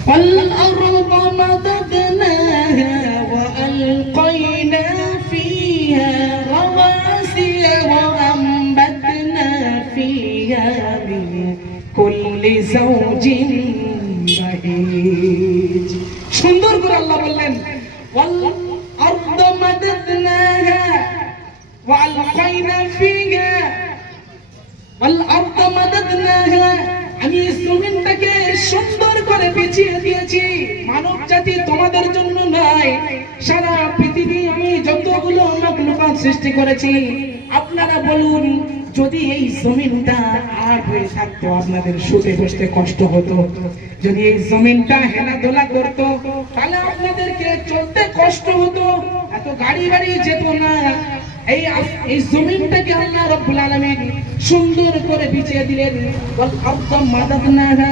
والأرض مددناها وألقينا فيها رواسي وأنبتنا فيها من كل زوج بهيج সুন্দর করে আল্লাহ বললেন والأرض مددناها وألقينا فيها والأرض مددناها আমি জমিনটাকে সুন্দর করে বিছিয়ে দিয়েছি মানব জাতি তোমাদের জন্য নয় সারা পৃথিবী আমি যতগুলো মাখলুকাত সৃষ্টি করেছি আপনারা বলুন যদি এই জমিনটা আট হয়ে থাকতো আপনাদের শুতে বসতে কষ্ট হতো যদি এই জমিনটা হেলাদোলা করতো তাহলে আপনাদেরকে চলতে কষ্ট হতো এত গাড়ি বাড়ি যেত না এই জমিনটাকে আল্লাহ রাব্বুল আলামিন সুন্দর করে বিছিয়ে দিলেন ওয়াল আরদা মাদাদনাহা